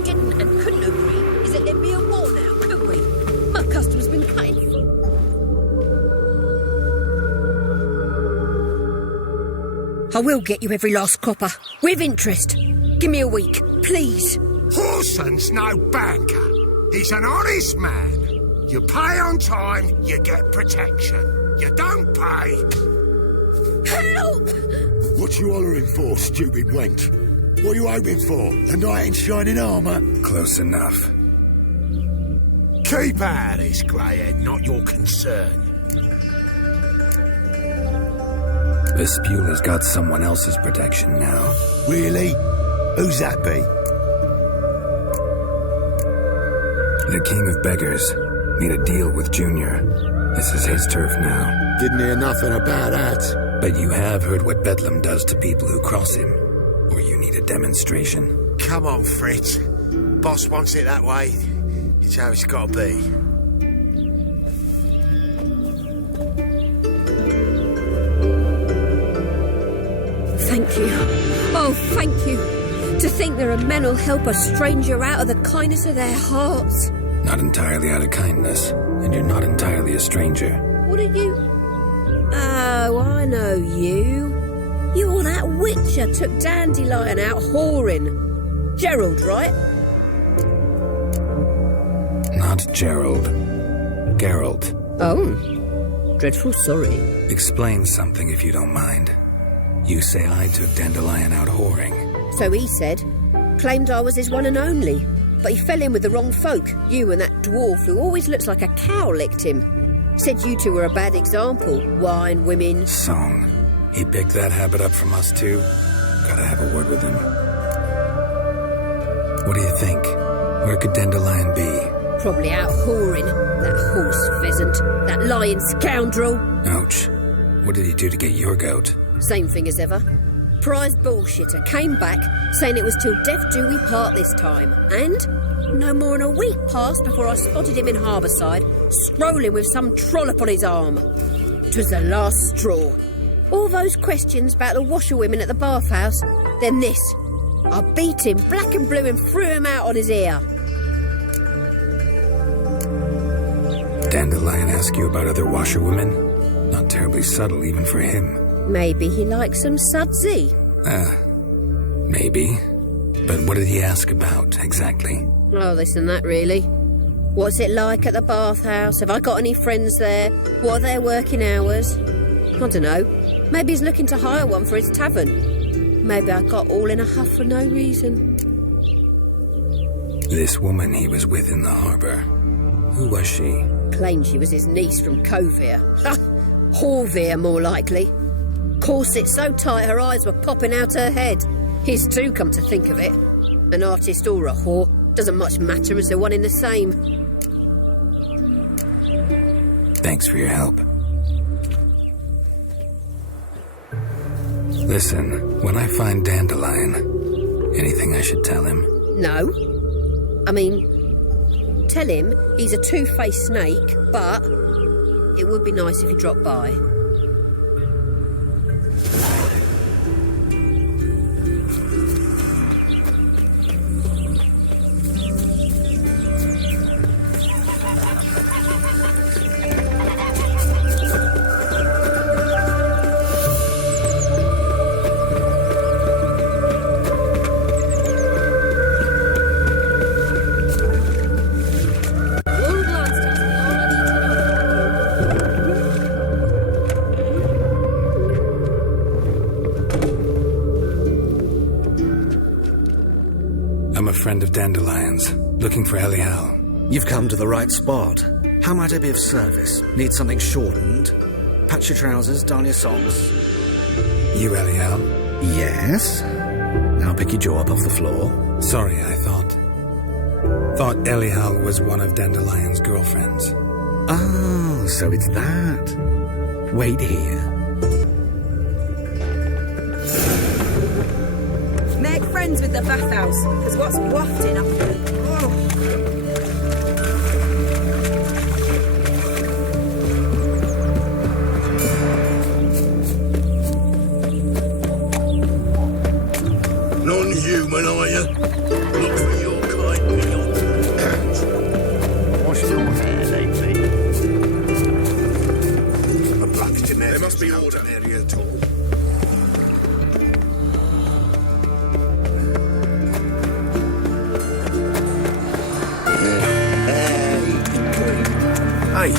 didn't and couldn't agree is that there'd be a war now, could we? My custom's been cutting. I will get you every last copper, with interest. Give me a week, please. Horson's no banker. He's an honest man. You pay on time, you get protection. You don't pay. Help! What you hollering for, stupid wench? What are you hoping for? A knight in shining armour? Close enough. Keep out of this, Greyhead, not your concern. Vespula's got someone else's protection now. Really? Who's that be? The King of Beggars made a deal with Junior. This is his turf now. Didn't hear nothing about that. But you have heard what Bedlam does to people who cross him. Or you need a demonstration. Come on, Fritz. Boss wants it that way. It's how it's got to be. Thank you. Oh, thank you. To think there are men who'll help a stranger out of the kindness of their hearts. Not entirely out of kindness, and you're not entirely a stranger. What are you? Oh, I know you. You're that witch who took Dandelion out whoring. Gerald, right? Not Gerald. Geralt. Oh. Dreadful sorry. Explain something if you don't mind. You say I took Dandelion out whoring. So he said. Claimed I was his one and only. But he fell in with the wrong folk. You and that dwarf who always looks like a cow licked him. Said you two were a bad example. Wine, women. Song. He picked that habit up from us too. Gotta have a word with him. What do you think? Where could Dandelion be? Probably out whoring. That horse pheasant. That lying scoundrel. Ouch. What did he do to get your goat? Same thing as ever. Prize bullshitter came back saying it was till death do we part this time. And no more than a week passed before I spotted him in Harbourside, strolling with some trollop on his arm. 'Twas the last straw. All those questions about the washerwomen at the bathhouse, then this. I beat him black and blue and threw him out on his ear. Dandelion ask you about other washerwomen? Not terribly subtle even for him. Maybe he likes some sudsy. Maybe. But what did he ask about, exactly? Oh, this and that, really. What's it like at the bathhouse? Have I got any friends there? What are their working hours? I don't know. Maybe he's looking to hire one for his tavern. Maybe I got all in a huff for no reason. This woman he was with in the harbour. Who was she? Claimed she was his niece from Kovir. Ha! Horvir, more likely. Corset so tight her eyes were popping out her head. His too, come to think of it. An artist or a whore. Doesn't much matter as they're one in the same. Thanks for your help. Listen, when I find Dandelion, anything I should tell him? No. I mean, tell him he's a two-faced snake, but it would be nice if he dropped by. I'm a friend of Dandelion's, looking for Elial. You've come to the right spot. How might I be of service? Need something shortened? Patch your trousers, darn your socks. You Elial? Yes? Now pick your jaw up off the floor. Sorry, I thought Elial was one of Dandelion's girlfriends. Oh, so it's that. Wait here. Make friends with the bathhouse, because what's wafting up there? Oh. Non-human, are you? Look for your kind. Hey,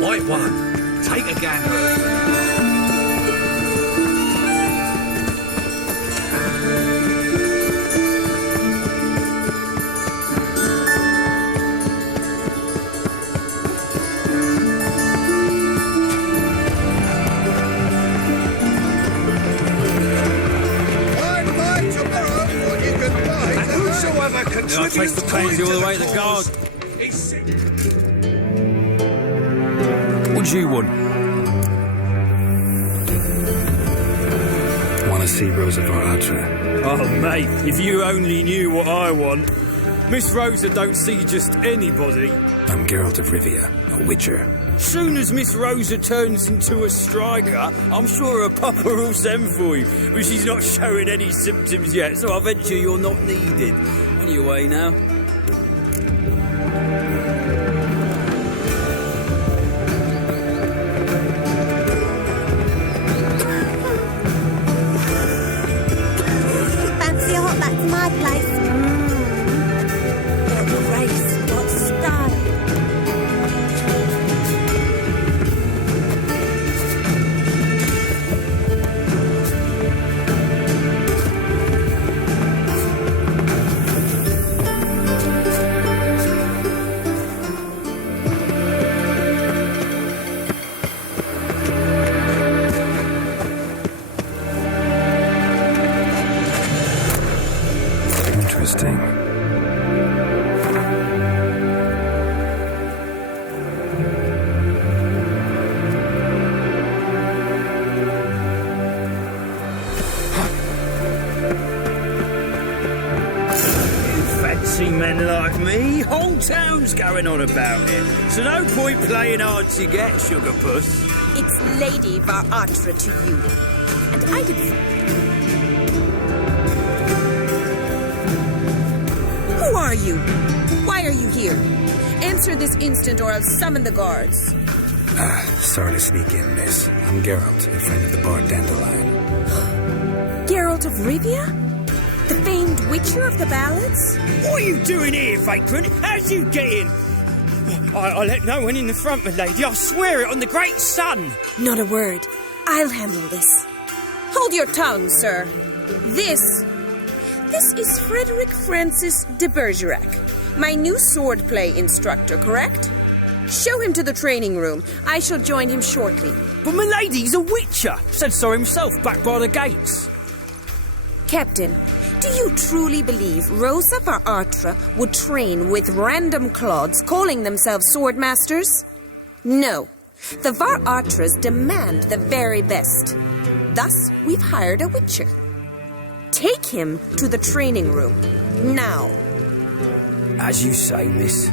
White one, take a gander. I traced the pansy all the way to the guard. What do you want? want to see Rosa Varatra. Oh, mate, if you only knew what I want. Miss Rosa don't see just anybody. I'm Geralt of Rivia, a witcher. Soon as Miss Rosa turns into a striker, I'm sure her papa will send for you. But she's not showing any symptoms yet, so I venture you're not needed. On your way now. Fancy a hot back to my place. What grace, what style. Interesting. Fancy men like me, whole town's going on about it. So no point playing hard to get, sugar puss. It's Lady Varatra to you. And I did. Who are you? Why are you here? Answer this instant or I'll summon the guards. Sorry to sneak in, miss. I'm Geralt, a friend of the Bard Dandelion. Geralt of Rivia? The famed witcher of the ballads? What are you doing here, vagrant? How'd you get in? I let no one in the front, my lady. I swear it on the great sun. Not a word. I'll handle this. Hold your tongue, sir. This is Frederick Francis de Bergerac, my new swordplay instructor, correct? Show him to the training room. I shall join him shortly. But my lady's a witcher. Said so himself back by the gates. Captain, do you truly believe Rosa Varatra would train with random clods calling themselves sword masters? No. The Varatras demand the very best. Thus, we've hired a witcher. Take him to the training room. Now. As you say, miss.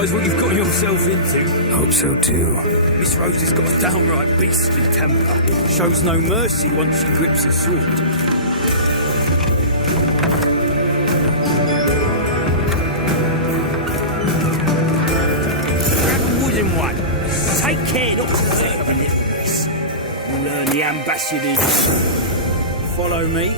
What you've got yourself into. Hope so too. Miss Rosa's got a downright beastly temper. Shows no mercy once she grips a sword. Grab a wooden one. Take care not to hurt a little miss. You'll learn the ambassadors. Follow me.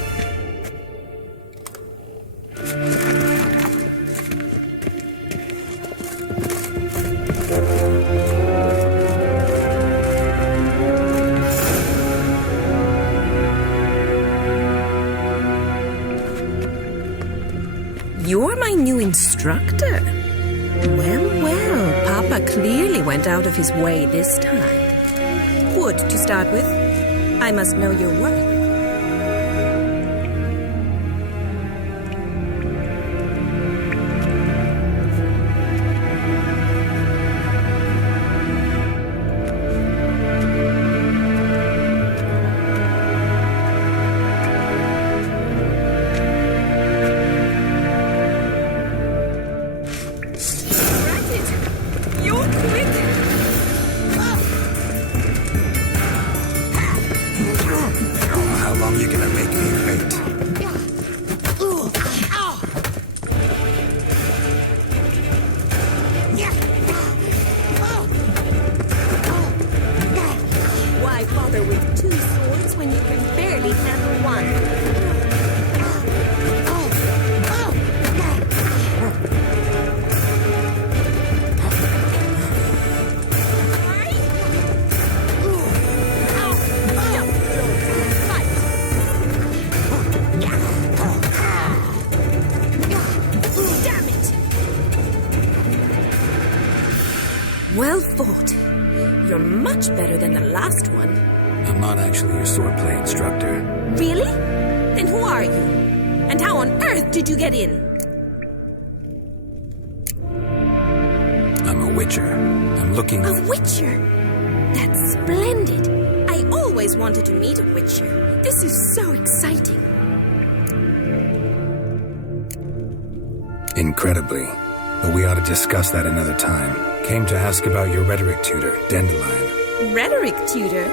You're my new instructor. Well, Papa clearly went out of his way this time. Wood, to start with. I must know your worth. What? You're much better than the last one. I'm not actually your swordplay instructor. Really? Then who are you? And how on earth did you get in? I'm a witcher. I'm looking... A witcher? That's splendid. I always wanted to meet a witcher. This is so exciting. Incredibly. But we ought to discuss that another time. Came to ask about your rhetoric tutor, Dandelion. Rhetoric tutor?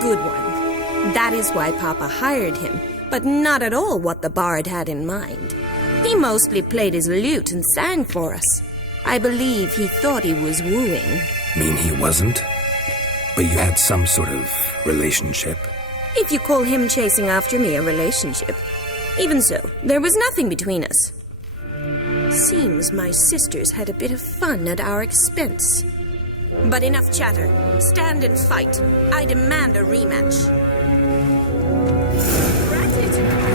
Good one. That is why Papa hired him, but not at all what the bard had in mind. He mostly played his lute and sang for us. I believe he thought he was wooing. Mean he wasn't? But you had some sort of relationship? If you call him chasing after me a relationship. Even so, there was nothing between us. Seems my sisters had a bit of fun at our expense. But enough chatter. Stand and fight. I demand a rematch.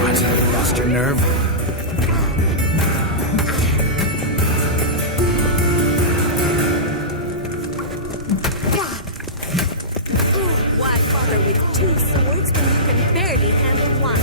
What? Lost your nerve? Why bother with two swords when you can barely handle one?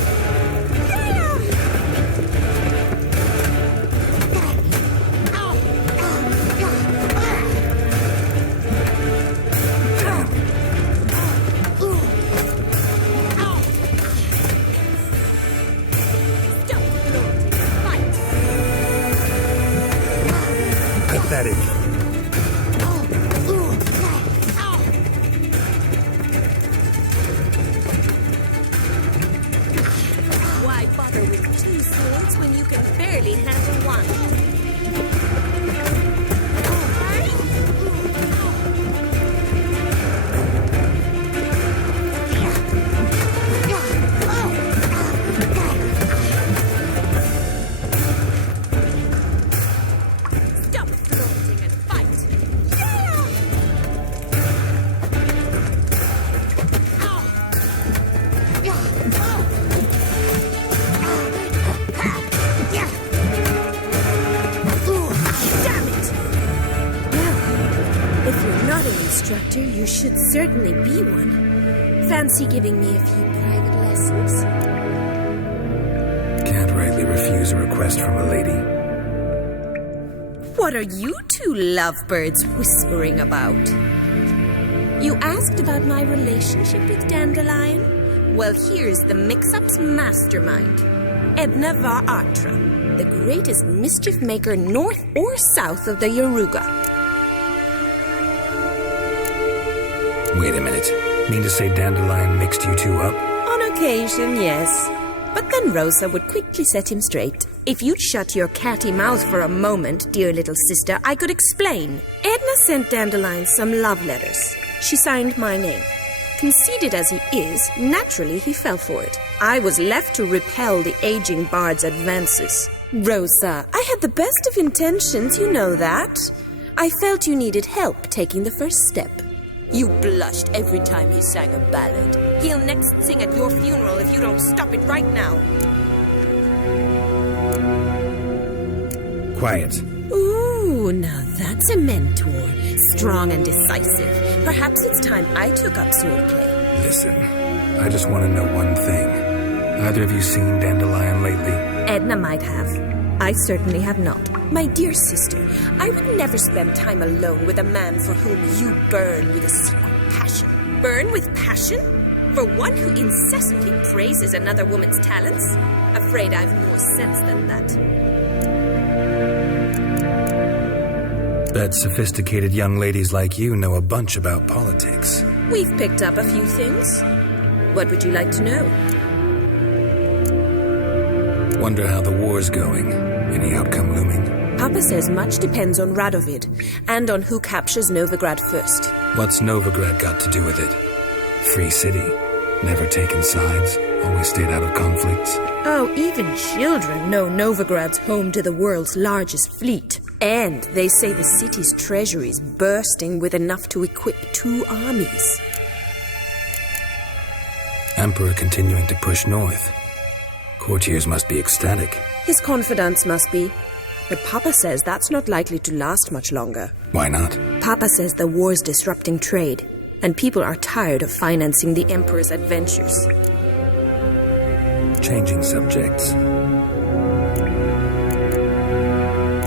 Pathetic. Why bother with two swords when you can barely handle one? Stop flaunting and fight! Damn it! Well, if you're not an instructor, you should certainly be one. Fancy giving me a few private lessons? Can't rightly refuse a request from a lady. What are you two lovebirds whispering about? You asked about my relationship with Dandelion? Well, here's the mix-up's mastermind. Edna var Artra, the greatest mischief maker north or south of the Yaruga. Wait a minute. Mean to say Dandelion mixed you two up? On occasion, yes. But then Rosa would quickly set him straight. If you'd shut your catty mouth for a moment, dear little sister, I could explain. Edna sent Dandelion some love letters. She signed my name. Conceited as he is, naturally he fell for it. I was left to repel the aging bard's advances. Rosa, I had the best of intentions, you know that. I felt you needed help taking the first step. You blushed every time he sang a ballad. He'll next sing at your funeral if you don't stop it right now. Quiet. Ooh, now that's a mentor. Strong and decisive. Perhaps it's time I took up swordplay. Listen, I just want to know one thing. Either of you seen Dandelion lately? Edna might have. I certainly have not. My dear sister, I would never spend time alone with a man for whom you burn with a secret passion. Burn with passion? For one who incessantly praises another woman's talents? Afraid I've more sense than that. Bet sophisticated young ladies like you know a bunch about politics. We've picked up a few things. What would you like to know? Wonder how the war's going. Any outcome looming? Papa says much depends on Radovid, and on who captures Novigrad first. What's Novigrad got to do with it? Free city. Never taken sides. Always stayed out of conflicts. Oh, even children know Novigrad's home to the world's largest fleet. And they say the city's treasury's bursting with enough to equip 2 armies. Emperor continuing to push north. Courtiers must be ecstatic. His confidants must be. But Papa says that's not likely to last much longer. Why not? Papa says the war's disrupting trade, and people are tired of financing the Emperor's adventures. Changing subjects.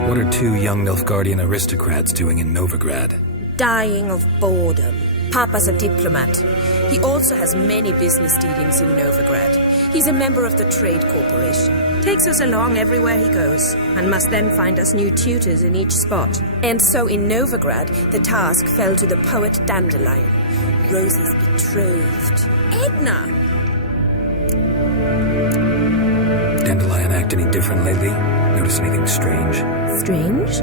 What are two young Nilfgaardian aristocrats doing in Novigrad? Dying of boredom. Papa's a diplomat. He also has many business dealings in Novigrad. He's a member of the Trade Corporation. Takes us along everywhere he goes, and must then find us new tutors in each spot. And so in Novigrad, the task fell to the poet Dandelion, Rosa's betrothed. Edna! Dandelion act any different lately? Notice anything strange? Strange?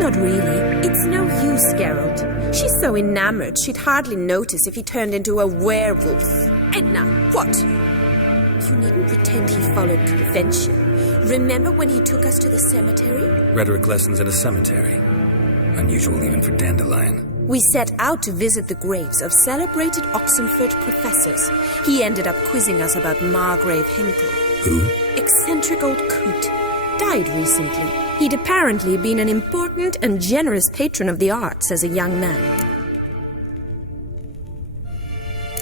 Not really. It's no use, Geralt. She's so enamored she'd hardly notice if he turned into a werewolf. Edna, what? You needn't pretend he followed convention. Remember when he took us to the cemetery? Rhetoric lessons in a cemetery. Unusual even for Dandelion. We set out to visit the graves of celebrated Oxenford professors. He ended up quizzing us about Margrave Henkel. Who? Eccentric old coot. Died recently. He'd apparently been an important and generous patron of the arts as a young man.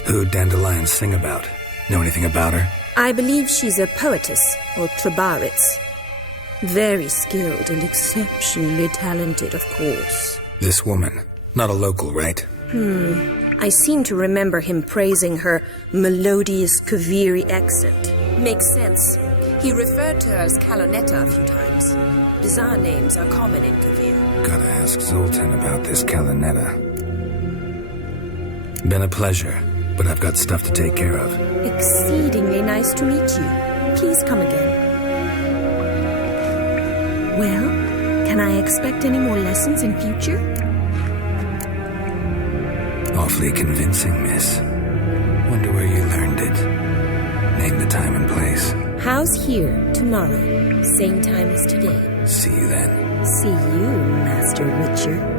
Who'd Dandelion sing about? Know anything about her? I believe she's a poetess, or Trabaritz. Very skilled and exceptionally talented, of course. This woman. Not a local, right? I seem to remember him praising her melodious Kaviri accent. Makes sense. He referred to her as Calonetta a few times. Bizarre names are common in Kavir. Gotta ask Zoltan about this Calonetta. Been a pleasure, but I've got stuff to take care of. Exceedingly nice to meet you. Please come again. Well, can I expect any more lessons in future? Awfully convincing, miss. Wonder where you learned it. Name the time and place. House here, tomorrow. Same time as today. See you then. See you, Master Witcher.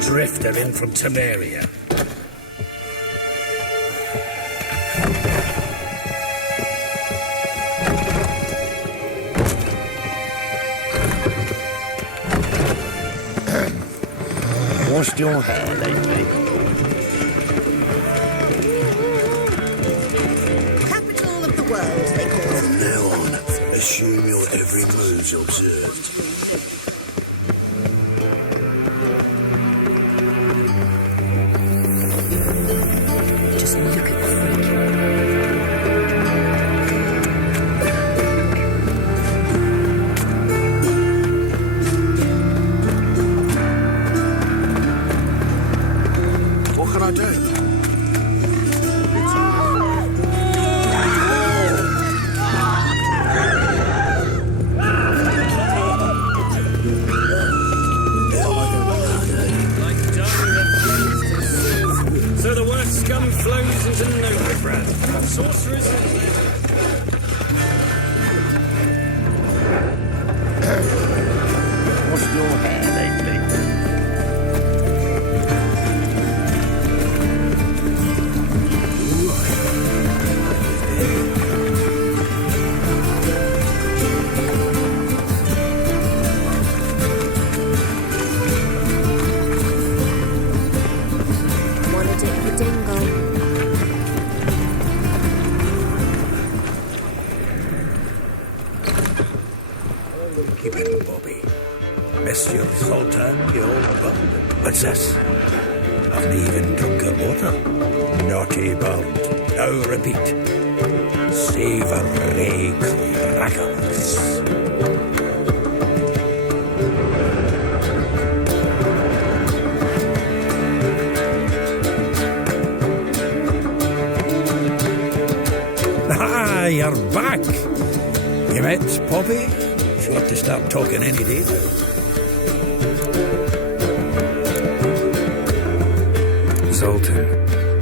Drifter in from Temeria. Washed your hair lately? Capital of the world, they call it. From now on, assume your every move's observed. Look at the freak. What can I do? So the word scum flows into Novigrad. Sorcerers. Washed your hair lately? Keep it, Bobby. Monsieur Salter, you're bound. What's this? Haven't even drunk the water. Naughty bound. Now repeat. Savoury crackers. Ah, you're back. You met Poppy? Sure to start talking any day now.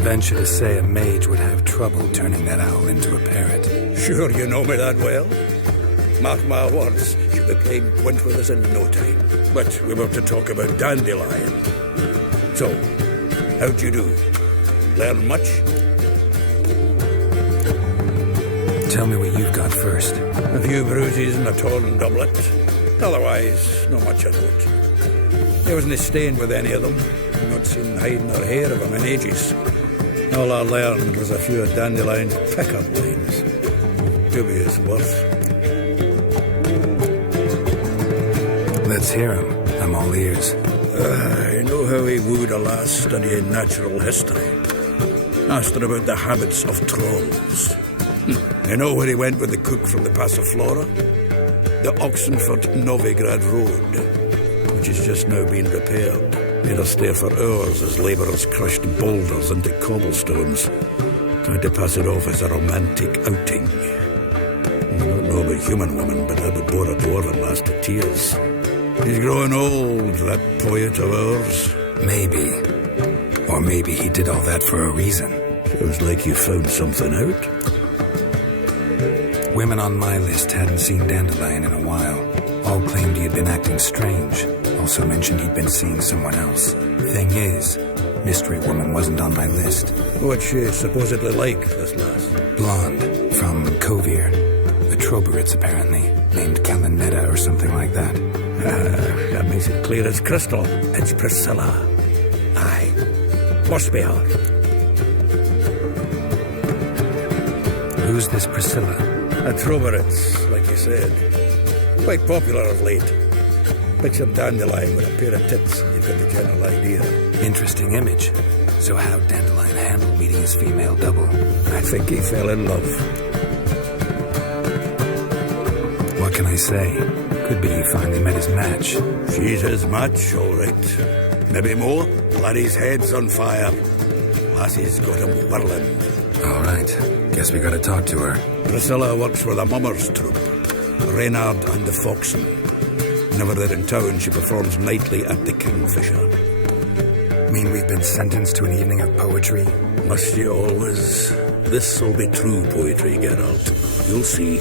venture to say a mage would have trouble turning that owl into a parrot. Sure you know me that well. Mark my words, you'll be playing Gwent with us in no time. But we were to talk about Dandelion. So, how'd you do? Learn much? Tell me what you've got first. A few bruises and a torn doublet. Otherwise, not much I note. There wasn't staying with any of them. Not seen hiding or hair of them in ages. All I learned was a few of Dandelion's pick-up lines. Dubious worth. Let's hear him. I'm all ears. I know how he wooed a lass studying natural history. Asked her about the habits of trolls. You know where he went with the cook from the Passiflora? The Oxenford Novigrad Road, which has just now been repaired. Made us stare for hours as labourers crushed boulders into cobblestones. Tried to pass it off as a romantic outing. I don't know about human women, but I would bore a dwarven lass to tears. He's growing old, that poet of ours. Maybe. Or maybe he did all that for a reason. Sounds like you found something out. Women on my list hadn't seen Dandelion in a while. All claimed he had been acting strange. Also mentioned he'd been seeing someone else. Thing is, Mystery Woman wasn't on my list. What's she supposedly like, this lass? Blonde, from Kovir. A Troberitz, apparently. Named Kalinetta or something like that. That makes it clear as crystal. It's Priscilla. Aye. Must be her. Who's this Priscilla? A Troberitz, like you said. Quite popular of late. Picture Dandelion with a pair of tits, and you've got the general idea. Interesting image. So how'd Dandelion handle meeting his female double? I think he fell in love. What can I say? Could be he finally met his match. She's his match, all right. Maybe more. Laddie's head's on fire. Lassie's got him whirling. All right. Guess we gotta talk to her. Priscilla works for the Mummers troupe. Reynard and the Foxen. Whenever they're in town, she performs nightly at the Kingfisher. Mean we've been sentenced to an evening of poetry? Must you always? This'll be true poetry, Geralt. You'll see.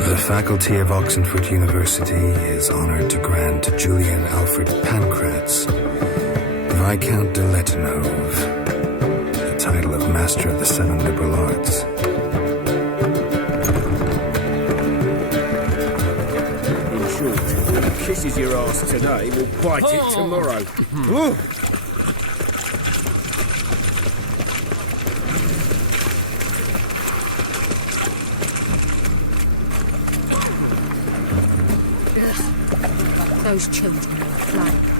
The faculty of Oxenford University is honoured to grant to Julian Alfred Pancratz, Viscount de Letonov, the title of Master of the Seven Liberal Arts. In short, whoever kisses your ass today will bite it tomorrow. Those children are playing.